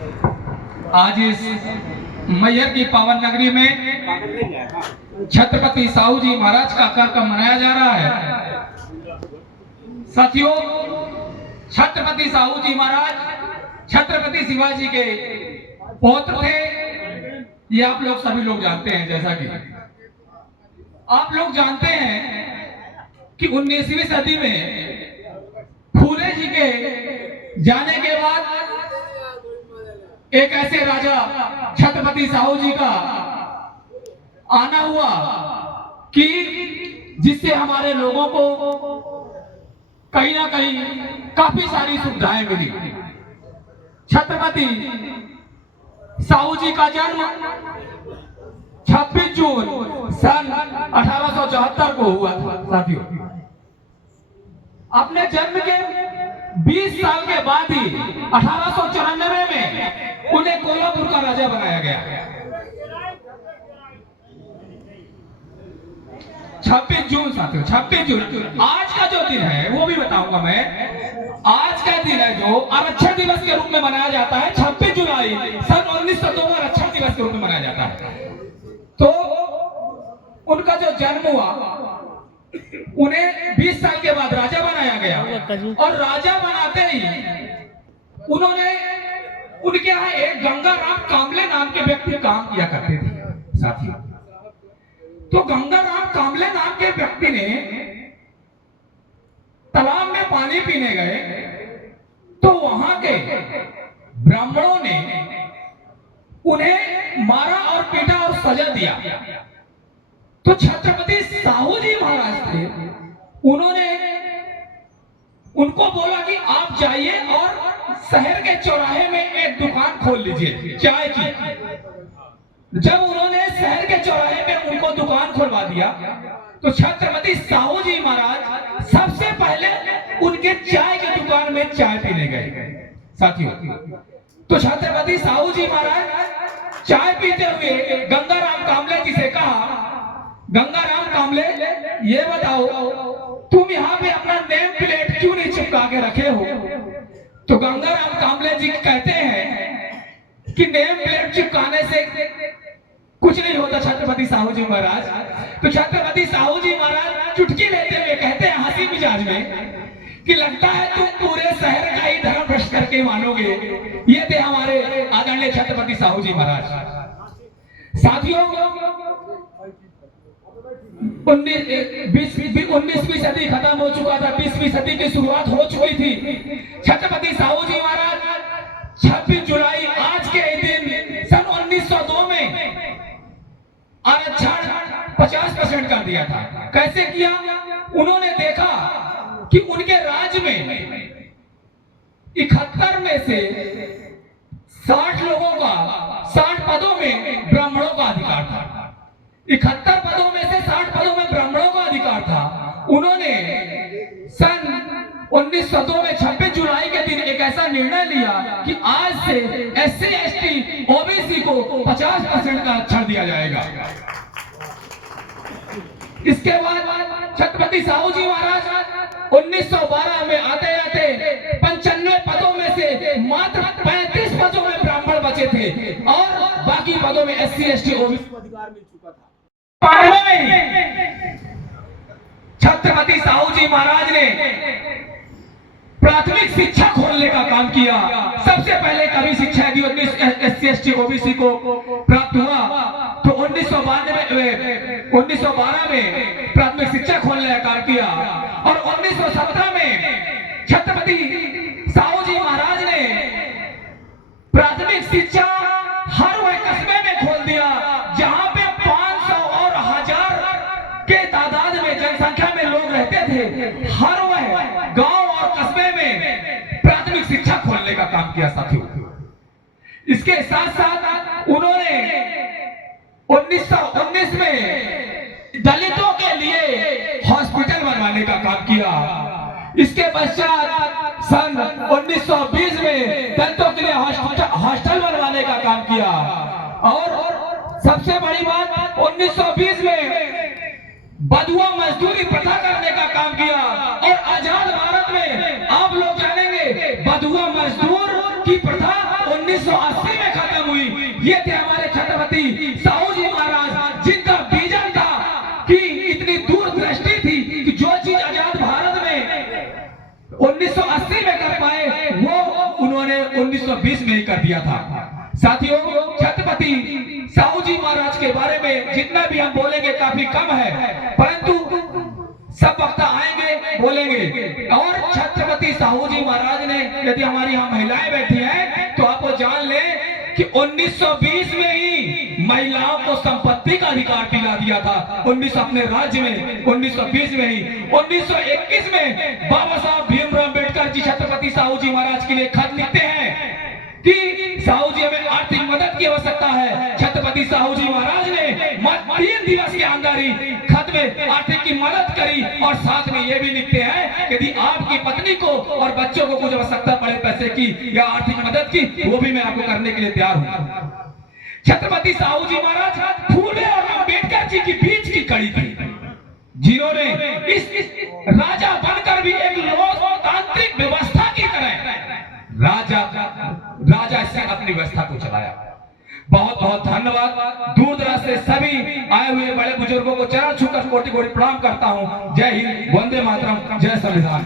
आज इस मैहर की पावन नगरी में छत्रपति साहू जी महाराज का कार्यक्रम मनाया जा रहा है। साथियों, छत्रपति साहू जी महाराज छत्रपति शिवाजी के पौत्र थे। ये आप लोग सभी लोग जानते हैं। जैसा कि आप लोग जानते हैं कि 19वीं सदी में फूले जी के जाने के बाद एक ऐसे राजा छत्रपति साहू जी का आना हुआ कि जिससे हमारे लोगों को कहीं ना कहीं काफी सारी सुविधाएं मिली। छत्रपति साहू जी का जन्म 26 जून सन 1874 को हुआ था। साथियों, अपने जन्म के 20 साल के बाद ही 1894 में उन्हें कोल्हापुर का राजा बनाया गया। 26 जून साथियों, 26 जून आज का जो दिन है वो भी बताऊंगा मैं। आज का दिन है जो आरक्षण दिवस के रूप में मनाया जाता है। 26 जुलाई सन 1902 में आरक्षण दिवस के रूप में मनाया जाता है। तो उनका जो जन्म हुआ, उन्हें 20 साल के बाद राजा बनाया गया और राजा बनाते ही उन्होंने उनके यहाँ एक गंगाराम कांबले नाम के व्यक्ति काम किया करते थे। साथियों, तो गंगाराम कांबले नाम के व्यक्ति ने तालाब में पानी पीने गए तो वहां के ब्राह्मणों ने उन्हें मारा और पीटा और सजा दिया। तो छत्रपति साहू जी महाराज थे, उन्होंने उनको बोला कि आप जाइए और शहर के चौराहे में एक दुकान खोल लीजिए चाय की। जब उन्होंने शहर के चौराहे में उनको दुकान खुलवा दिया तो छत्रपति साहू जी महाराज सबसे पहले उनके चाय की दुकान में चाय पीने गए। साथियों, तो छत्रपति साहू जी महाराज चाय पीते हुए गंगाराम कांबले जी से कहा, गंगाराम कांबले, ये बताओ तुम यहाँ पे अपना नेम प्लेट क्यों नहीं चिपका के रखे हो? तो गंगाराम कांबले जी कहते हैं कि नेम प्लेट चिपकाने से कुछ नहीं होता छत्रपति साहू जी महाराज। तो छत्रपति साहू जी महाराज चुटकी लेते हुए कहते हैं हंसी मिजाज में कि लगता है तुम पूरे शहर का ही धर्म भ्रष्ट करके मानोगे। ये थे हमारे आदरणीय छत्रपति साहू जी महाराज। साथियों, 19वीं सदी खत्म हो चुका था, 20वीं सदी की शुरुआत हो चुकी थी। छत्रपति साहू जी महाराज 26 जुलाई आज के दिन सन 1902 में आरक्षण 50% कर दिया था। कैसे किया? उन्होंने देखा कि उनके राज्य में 71 में से 60 लोगों का 60 पदों में ब्राह्मणों का अधिकार था। 71 पदों में से 60 पदों में ब्राह्मणों का अधिकार था। उन्होंने सन 1902 में 26 जुलाई के दिन एक ऐसा निर्णय लिया कि आज से SC ST OBC को 50% का आरक्षण दिया जाएगा। इसके बाद छत्रपति साहू जी महाराज 1912 में आते आते 95 पदों में से मात्र 35 पदों में ब्राह्मण बचे थे और बाकी पदों में SC ST OBC को अधिकार मिल चुका था। छत्रपति साहू जी महाराज ने प्राथमिक शिक्षा खोलने का काम किया। सबसे पहले कभी शिक्षा यदि SC ST OBC को प्राप्त हुआ तो 1912 में प्राथमिक शिक्षा खोलने का काम किया और 1917 में छत्रपति साहू जी महाराज ने प्राथमिक शिक्षा हर वह कस्बे में खोल दिया जहां पे 500 और 1000 के तादाद में जनसंख्या में लोग रहते थे। हर वह गांव और कस्बे में प्राथमिक शिक्षा खोलने का काम किया। साथियों, इसके साथ साथ उन्होंने 1919 में दलितों के लिए हॉस्पिटल बनवाने का काम किया। इसके पश्चात सन 1920 में दलितों के लिए हॉस्टल बनवाने का काम किया और सबसे बड़ी बात 1920 में बधुआ मजदूरी प्रथा करने का काम किया। और आजाद भारत में आप लोग जानेंगे बधुआ मजदूर की प्रथा 1980 में खत्म हुई। ये थे हमारे छत्रपति साहू जी महाराज, जिनका विजन था कि इतनी दूरदृष्टि थी कि जो चीज आजाद भारत में 1980 में कर पाए वो उन्होंने 1920 में ही कर दिया था। साथियों, छत्रपति साहू जी महाराज के बारे में जितना भी हम बोलेंगे काफी कम है, परंतु सब वक्त आएंगे बोलेंगे। और छत्रपति साहू जी महाराज ने, यदि हमारी यहाँ महिलाएं बैठी हैं तो आप जान ले कि 1920 में ही महिलाओं को संपत्ति का अधिकार दिला दिया था। 19 अपने राज्य में 1920 में ही। 1921 में बाबा साहब भीमराव अम्बेडकर जी छत्रपति साहू जी महाराज के लिए खत लिखते हैं कि साहू जी हमें आर्थिक मदद की आवश्यकता है। छत्रपति साहू जी महाराज ने 3 दिवस के अंदर ही खत में आर्थिक की मदद करी और साथ में ये भी लिखते हैं कि यदि आपकी पत्नी को और बच्चों को कुछ आवश्यकता पड़े पैसे की या आर्थिक मदद की, वो भी मैं आपको करने के लिए तैयार हूं। छत्रपति साहू जी महाराज फूले और अम्बेडकर जी के बीच की कड़ी थी, जिन्होंने इस राजा बनकर भी एक लोकतांत्रिक व्यवस्था की तरह राजा से अपनी व्यवस्था को चलाया। बहुत बहुत धन्यवाद। दूर दराज से सभी आए हुए बड़े बुजुर्गों को चरण छूकर कोटि कोटि प्रणाम करता हूं। जय हिंद, वंदे मातरम, जय संविधान।